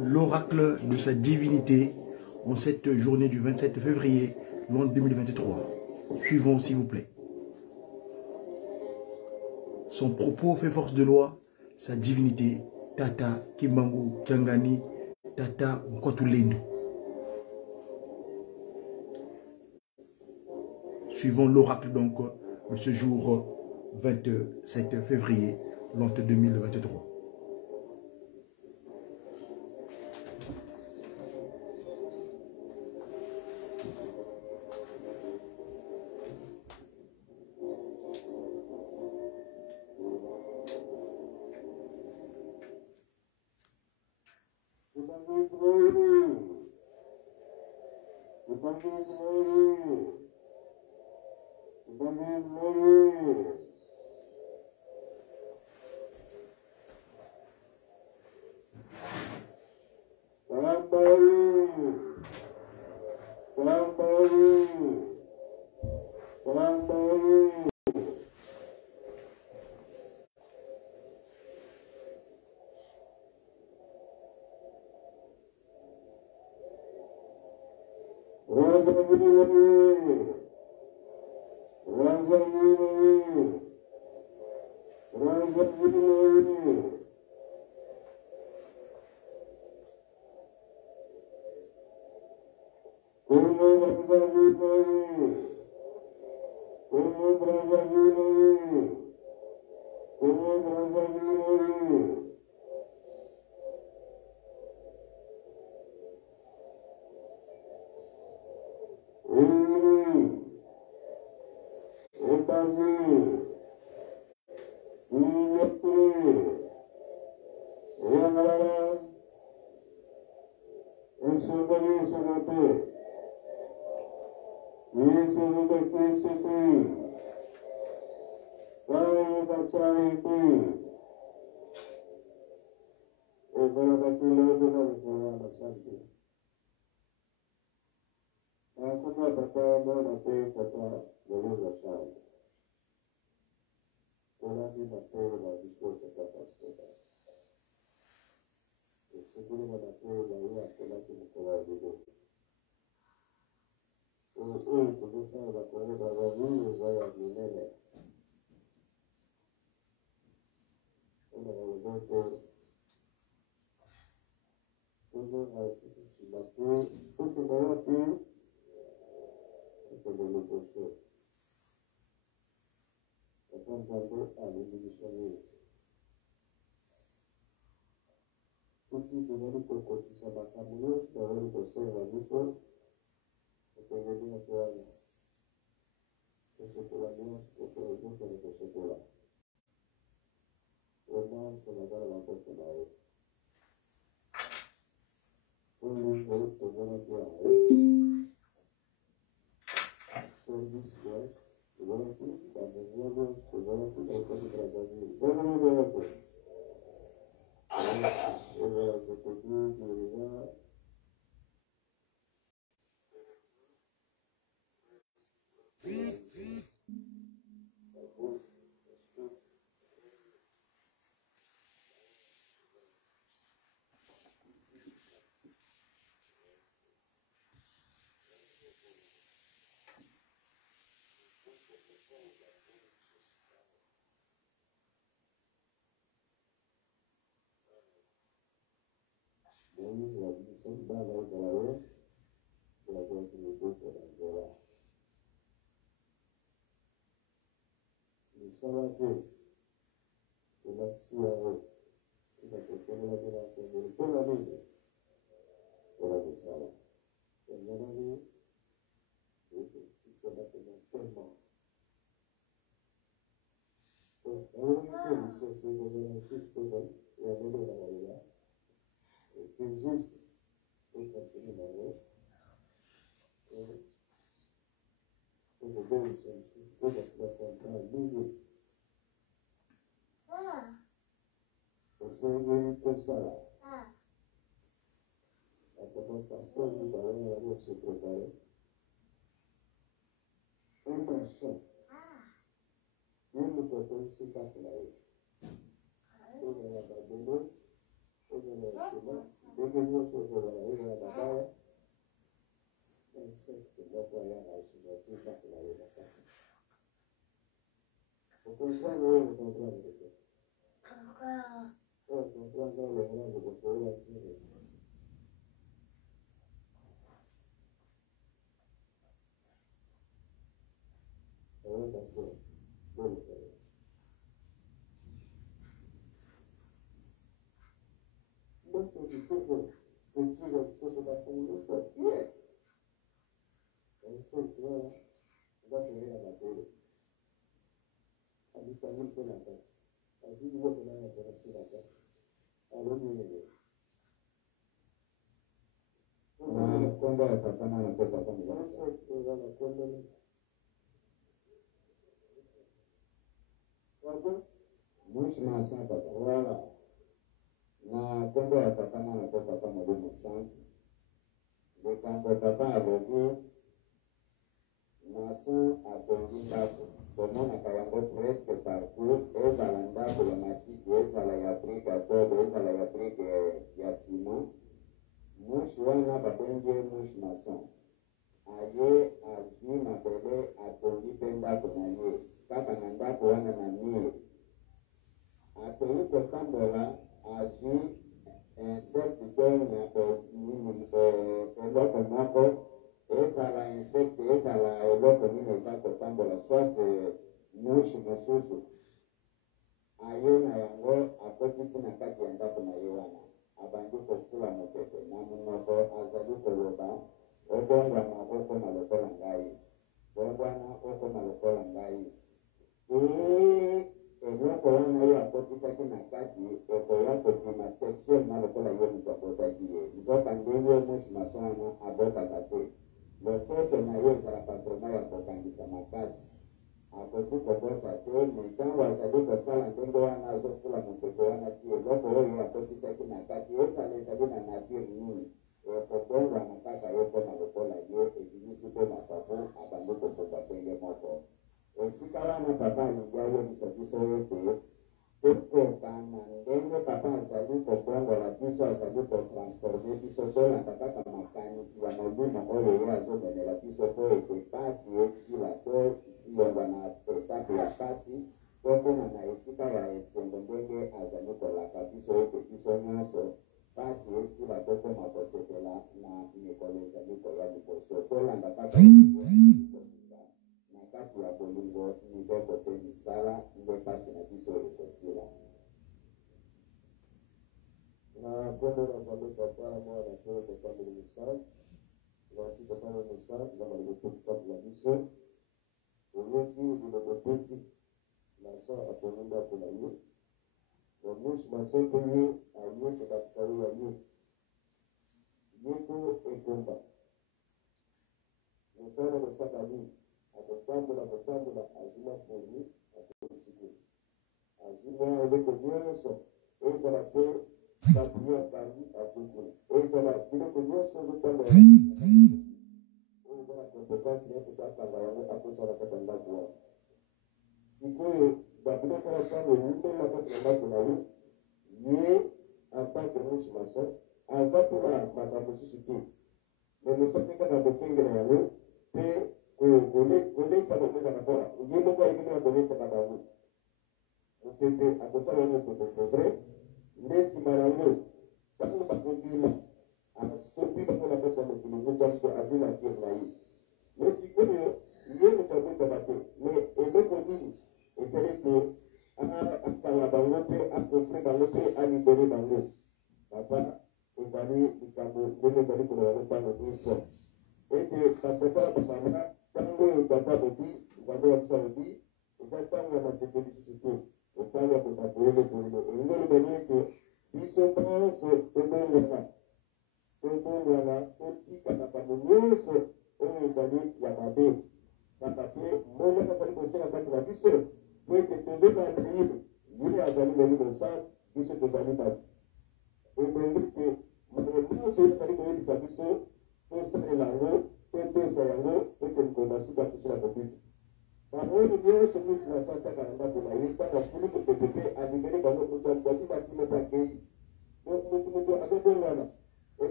l'oracle de sa divinité en cette journée du 27 février, l'an 2023. Suivons s'il vous plaît. Son propos fait force de loi, sa divinité, Tata Kimbangu Kiangani, Tata Nkotulendu. Suivons l'oracle donc de ce jour 27 février, l'an 2023.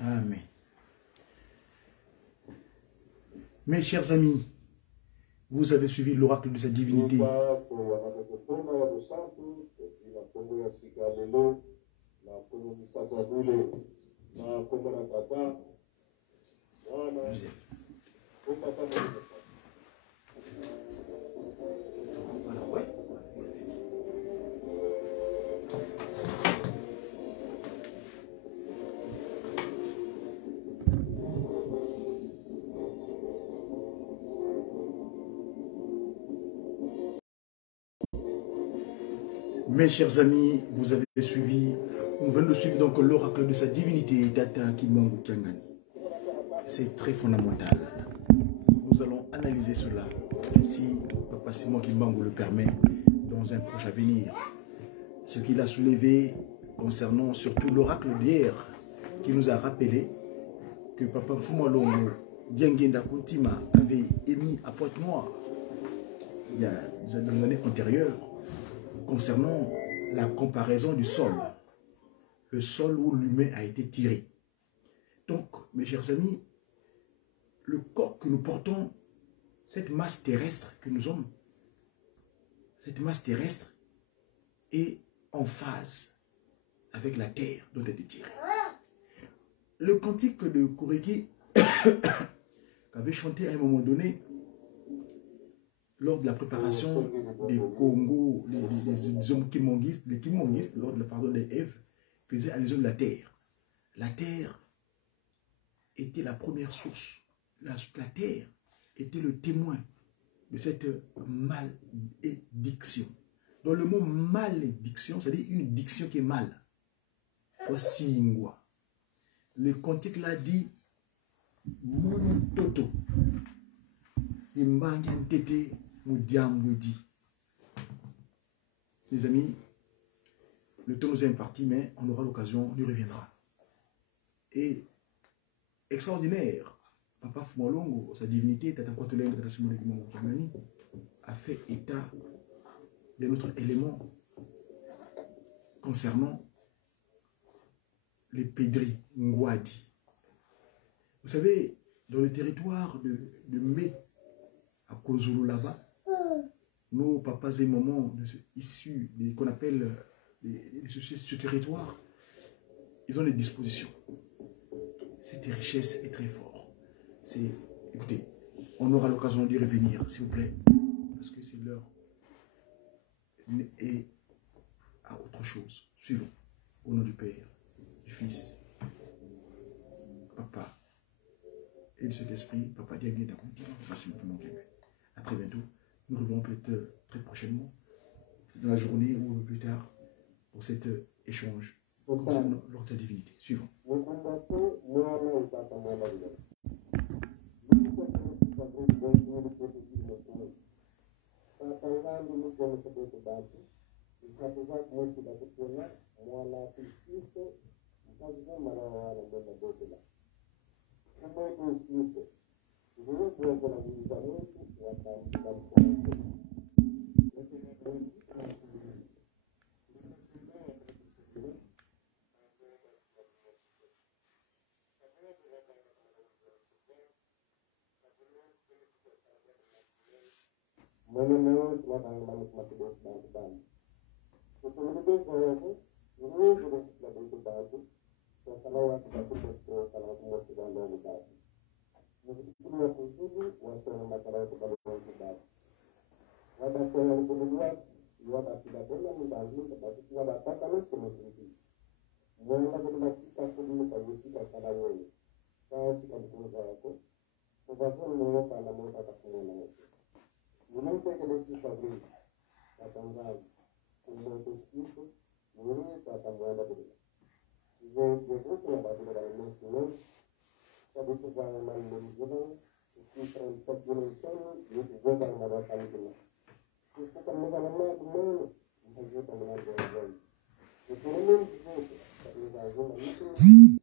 Amen. Mes chers amis, vous avez suivi l'oracle de sa divinité. Joseph. Voilà, ouais. Mes chers amis, vous avez suivi, nous venons de suivre donc l'oracle de sa divinité, Tata Kimbangu Kiangani. C'est très fondamental. Nous allons analyser cela, si Papa Simon Kimbangu le permet, dans un proche avenir. Ce qu'il a soulevé concernant surtout l'oracle d'hier, qui nous a rappelé que Papa Fumalongo Diangenda Kuntima avait émis à Pointe-Noire il y a des années antérieures, concernant la comparaison du sol, le sol où l'humain a été tiré. Donc, mes chers amis, le corps que nous portons, cette masse terrestre que nous sommes, cette masse terrestre est en phase avec la terre dont elle a été tirée. Le cantique de Koureki qu'avait chanté à un moment donné lors de la préparation des Congo, les hommes kimongistes, les kimongistes, lors de la pardon des Èves, faisaient allusion de la terre. La terre était la première source. La terre était le témoin de cette malédiction. Dans le mot malédiction, c'est-à-dire une diction qui est mal. Le cantique là dit Monototo. Les amis, le temps nous est imparti, mais on aura l'occasion, on y reviendra. Et extraordinaire, Papa Fumalongo, sa divinité, Tata Kwatolène, Tata Simone Kimbangu Kiangani, a fait état de notre élément concernant les Pédri Ngwadi. Vous savez, dans le territoire de Mé, à Kozulu là-bas, nos papas et mamans issus qu'on appelle ce territoire, ils ont des dispositions. Cette richesse est très forte. Écoutez, On aura l'occasion d'y revenir, s'il vous plaît, parce que c'est l'heure. Et à autre chose. Suivons. Au nom du Père, du Fils, Papa et de cet esprit, Papa Diagné d'Akouti, facilement. À très bientôt. Nous reverrons peut-être très prochainement, dans la journée ou plus tard, pour cet échange concernant l'ordre de divinité. Suivons. y